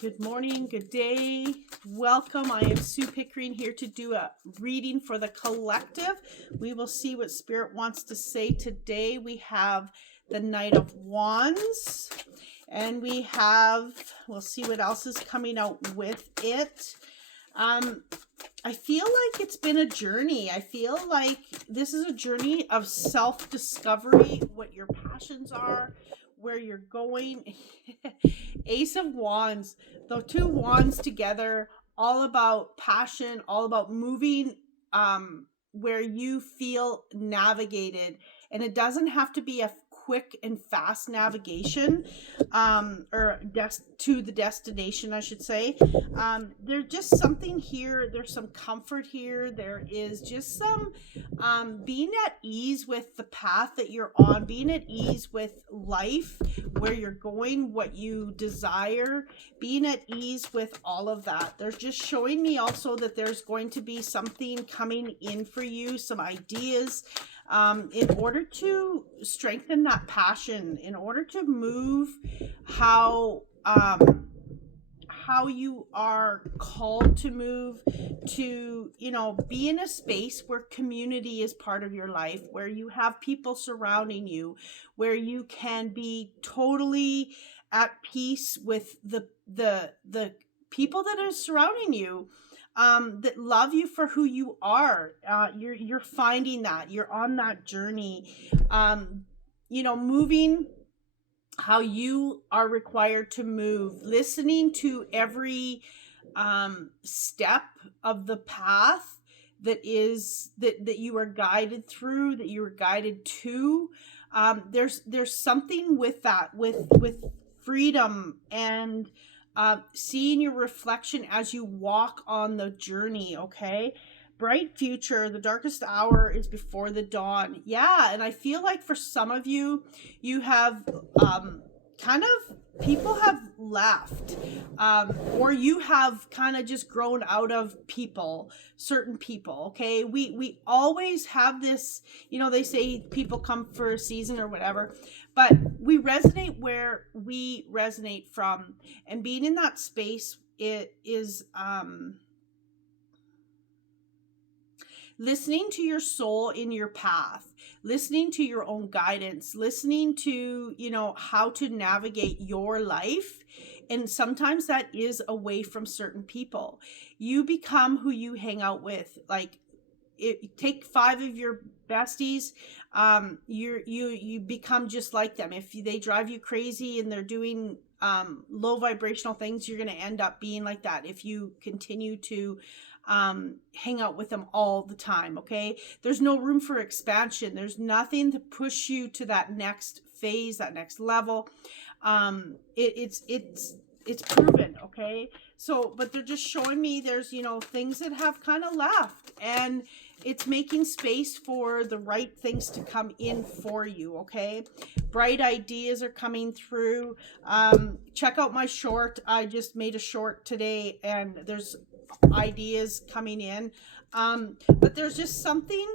Good morning, good day, welcome. I am Sue Pickering here to do a reading for the collective. We will see what Spirit wants to say today. We have the Knight of Wands, and we'll see what else is coming out with it. I feel like it's been a journey. I feel like this is a journey of self-discovery, what your passions are, where you're going. Ace of Wands, the two wands together, all about passion, all about moving where you feel navigated. And it doesn't have to be a quick and fast navigation to the destination, I should say. There's just something here. There's some comfort here. There is just some being at ease with the path that you're on, being at ease with life, where you're going, what you desire, being at ease with all of that. They're just showing me also that there's going to be something coming in for you, some ideas, in order to strengthen that passion, in order to move how you are called to move, to be in a space where community is part of your life, where you have people surrounding you, where you can be totally at peace with the people that are surrounding you, that love you for who you are. You're finding that you're on that journey, moving how you are required to move, listening to every step of the path that you are guided through, that you are guided to. There's something with that, with freedom and seeing your reflection as you walk on the journey. Okay. Bright future, the darkest hour is before the dawn. Yeah, and I feel like for some of you, you have people have left, or you have kind of just grown out of certain people. Okay, we always have this. They say people come for a season or whatever, but we resonate where we resonate from, and being in that space, it is listening to your soul in your path, listening to your own guidance, listening to, how to navigate your life. And sometimes that is away from certain people. You become who you hang out with. Like, take 5 of your besties, you become just like them. If they drive you crazy and they're doing low vibrational things, you're going to end up being like that if you continue to hang out with them all the time. Okay, there's no room for expansion. There's nothing to push you to that next phase, that next level. It's proven. Okay, so but they're just showing me there's things that have kind of left, and it's making space for the right things to come in for you. Okay, bright ideas are coming through. Check out my short. I just made a short today, and there's ideas coming in, but there's just something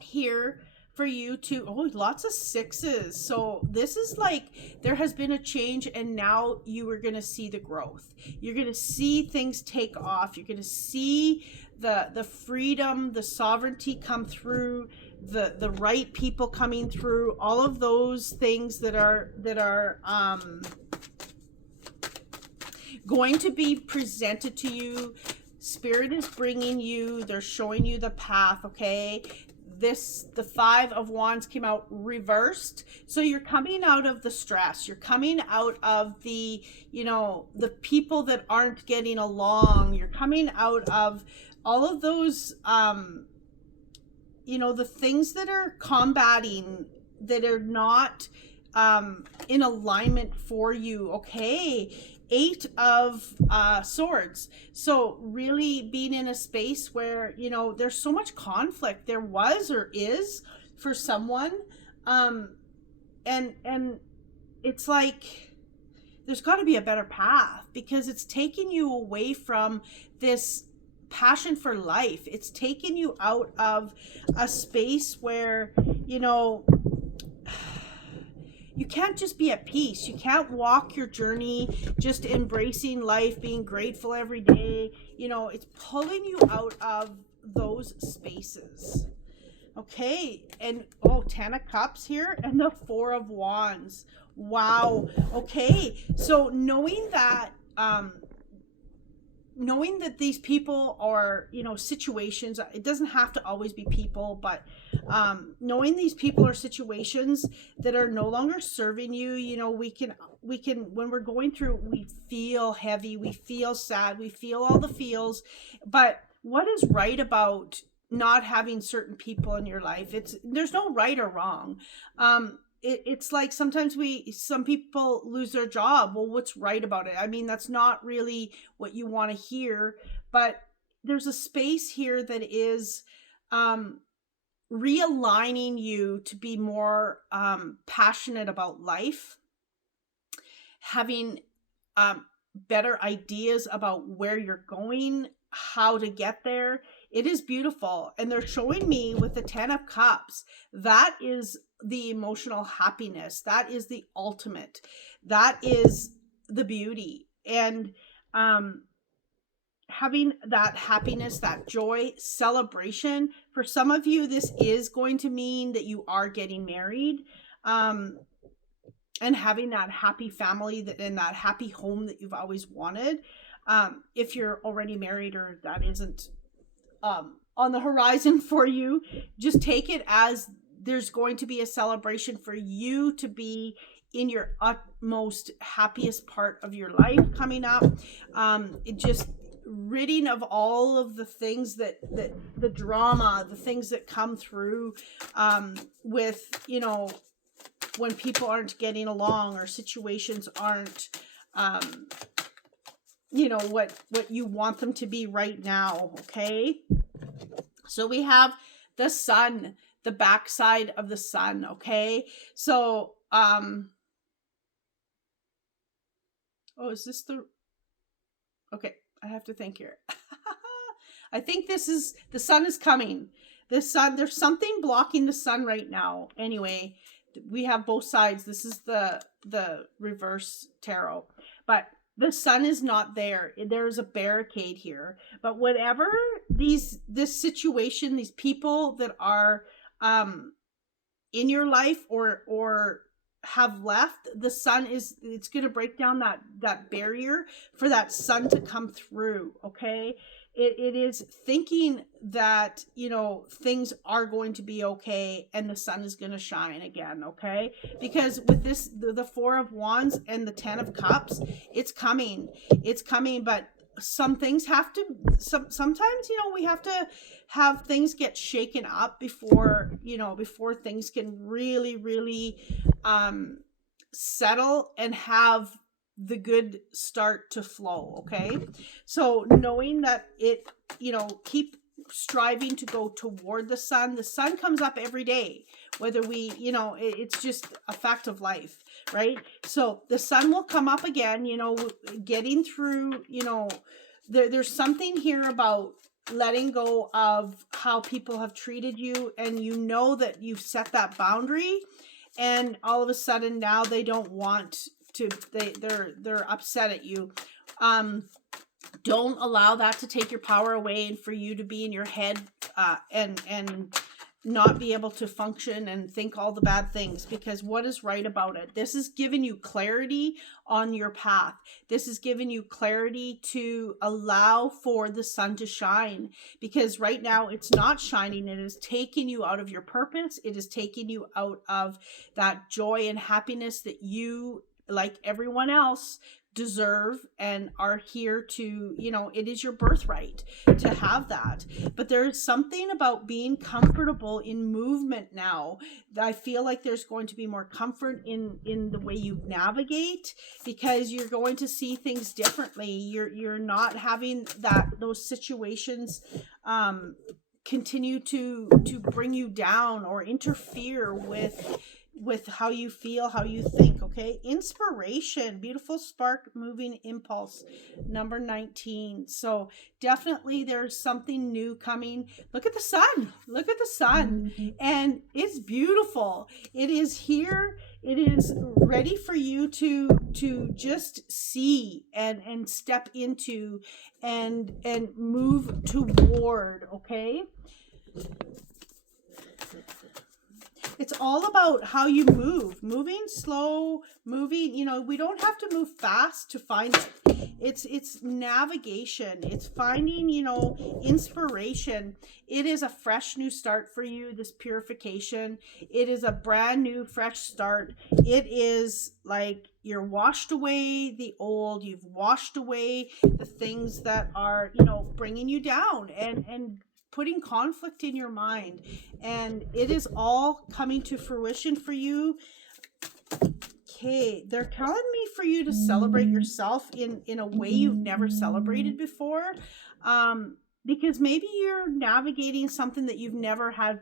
here for you to lots of 6s. So this is like there has been a change, and now you are going to see the growth. You're going to see things take off. You're going to see the freedom, the sovereignty come through, the right people coming through, all of those things that are going to be presented to you. Spirit is bringing you, they're showing you the path. Okay, the 5 of Wands came out reversed, so you're coming out of the stress, you're coming out of the the people that aren't getting along, you're coming out of all of those the things that are combating, that are not in alignment for you. Okay, 8 of Swords. So really being in a space where there's so much conflict, there was or is for someone, and it's like there's got to be a better path, because it's taking you away from this passion for life. It's taking you out of a space where you can't just be at peace. You can't walk your journey just embracing life, being grateful every day. It's pulling you out of those spaces. Okay, and 10 of Cups here and the 4 of Wands. Wow. Okay, so knowing that these people are, situations, it doesn't have to always be people, but knowing these people are situations that are no longer serving you, we can, when we're going through, we feel heavy, we feel sad, we feel all the feels, but what is right about not having certain people in your life? There's no right or wrong. It's like sometimes some people lose their job. Well, what's right about it? I mean, that's not really what you want to hear, but there's a space here that is realigning you to be more passionate about life, having better ideas about where you're going, how to get there. It is beautiful. And they're showing me with the 10 of Cups, that is the emotional happiness. That is the ultimate. That is the beauty. And having that happiness, that joy, celebration. For some of you, this is going to mean that you are getting married. And having that happy family and that happy home that you've always wanted. If you're already married or that isn't on the horizon for you, just take it as there's going to be a celebration for you to be in your utmost happiest part of your life coming up. It just ridding of all of the things that the drama, the things that come through with, when people aren't getting along or situations aren't what you want them to be right now. Okay, so we have the sun, the backside of the sun. Okay, so is this okay, I have to think here. I think the sun is coming. There's something blocking the sun right now. Anyway, we have both sides. This is the reverse tarot, but the sun is not there. There's a barricade here. But whatever this situation, these people that are in your life or have left, the sun it's going to break down that barrier for that sun to come through. Okay, it is thinking that things are going to be okay and the sun is going to shine again. Okay, because with this the 4 of Wands and the 10 of Cups, it's coming, but some things have to sometimes we have to have things get shaken up before things can really settle and have the good start to flow. Okay, so knowing that keep striving to go toward the sun. The sun comes up every day, whether we it's just a fact of life, right? So the sun will come up again, getting through. There's something here about letting go of how people have treated you, and that you've set that boundary, and all of a sudden now they don't want to, they're upset at you. Don't allow that to take your power away and for you to be in your head and not be able to function and think all the bad things, because what is right about it? This is giving you clarity on your path. This is giving you clarity to allow for the sun to shine, because right now it's not shining. It is taking you out of your purpose. It is taking you out of that joy and happiness that you, like everyone else, deserve and are here to, it is your birthright to have that. But there's something about being comfortable in movement now. I feel like there's going to be more comfort in the way you navigate, because you're going to see things differently. You're not having those situations continue to bring you down or interfere with how you feel, how you think. Okay, inspiration, beautiful spark, moving impulse, number 19. So definitely there's something new coming. Look at the sun, and it's beautiful. It is here. It is ready for you to just see and step into and move toward, okay? It's all about how you move, moving slow, moving, we don't have to move fast to find it. It's navigation. It's finding, inspiration. It is a fresh new start for you, this purification. It is a brand new, fresh start. It is like you're washed away the old, you've washed away the things that are, bringing you down and putting conflict in your mind, and it is all coming to fruition for you. Okay, they're telling me for you to celebrate yourself in a way you've never celebrated before, because maybe you're navigating something that you've never had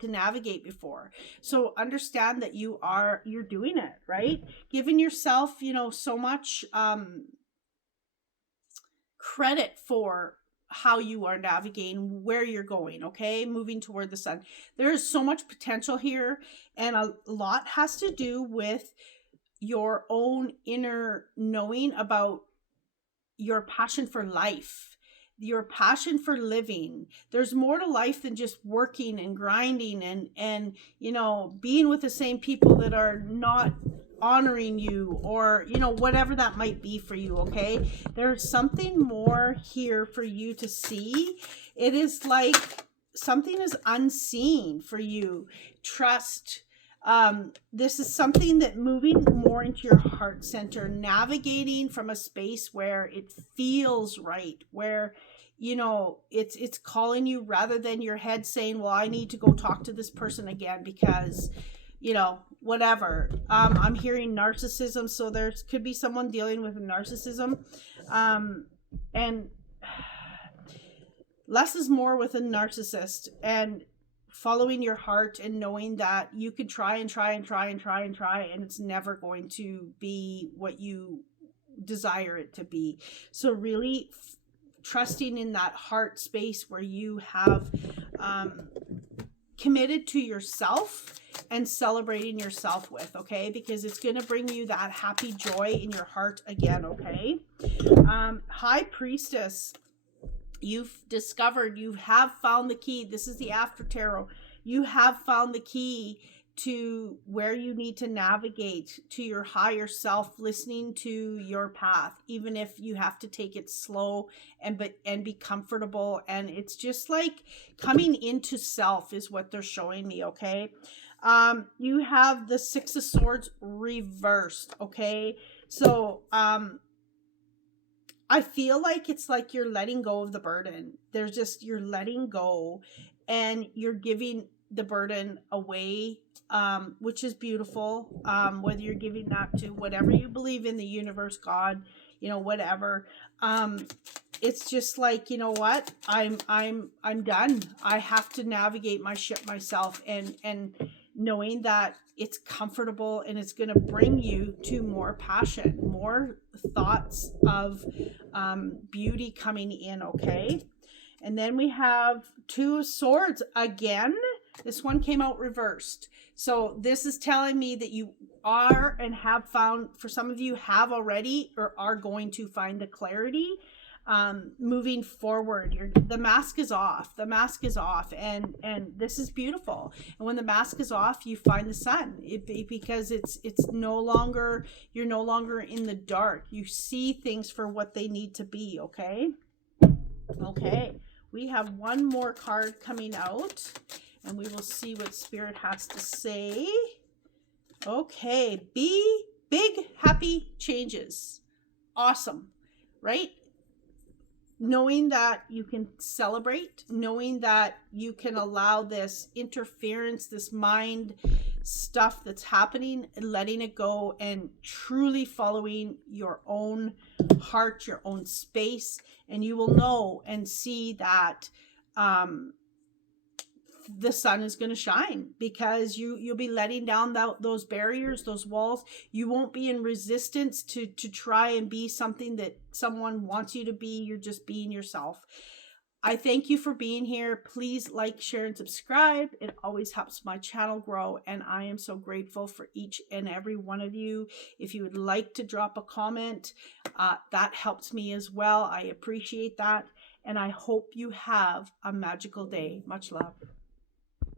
to navigate before. So understand that you're doing it right, giving yourself so much credit for how you are navigating, where you're going, okay? Moving toward the sun. There is so much potential here, and a lot has to do with your own inner knowing about your passion for life, your passion for living. There's more to life than just working and grinding and being with the same people that are not honoring you, or whatever that might be for you, okay? There's something more here for you to see. It is like something is unseen for you. Trust. This is something that moving more into your heart center, navigating from a space where it feels right, where it's calling you, rather than your head saying, well, I need to go talk to this person again because whatever. I'm hearing narcissism, so there could be someone dealing with narcissism, and less is more with a narcissist, and following your heart and knowing that you could try and try and try and try and try, and it's never going to be what you desire it to be. So really trusting in that heart space where you have committed to yourself and celebrating yourself with, okay? Because it's going to bring you that happy joy in your heart again, okay? High Priestess, you've discovered, you have found the key. This is the after tarot. You have found the key to where you need to navigate to your higher self, listening to your path, even if you have to take it slow and be comfortable. And it's just like coming into self is what they're showing me, okay? You have the Six of Swords reversed, okay? So I feel like it's like you're letting go of the burden. You're letting go and you're giving the burden away, which is beautiful. Whether you're giving that to whatever you believe in, the universe, God, whatever. It's just like, you know what? I'm done. I have to navigate my ship myself, and knowing that it's comfortable and it's going to bring you to more passion, more thoughts of beauty coming in, okay? And then we have Two of Swords again. This one came out reversed. So this is telling me that you are and have found, for some of you have already or are going to find the clarity moving forward. The mask is off. The mask is off, and this is beautiful. And when the mask is off, you find the sun. Because it's no longer, you're no longer in the dark. You see things for what they need to be, okay? Okay. We have one more card coming out, and we will see what Spirit has to say. Okay, big happy changes. Awesome, right? Knowing that you can celebrate, knowing that you can allow this interference, this mind stuff that's happening, and letting it go and truly following your own heart, your own space, and you will know and see that the sun is going to shine, because you'll be letting down those barriers, those walls. You won't be in resistance to try and be something that someone wants you to be. You're just being yourself. I thank you for being here. Please like, share, and subscribe. It always helps my channel grow, and I am so grateful for each and every one of you. If you would like to drop a comment, that helps me as well. I appreciate that, and I hope you have a magical day. Much love.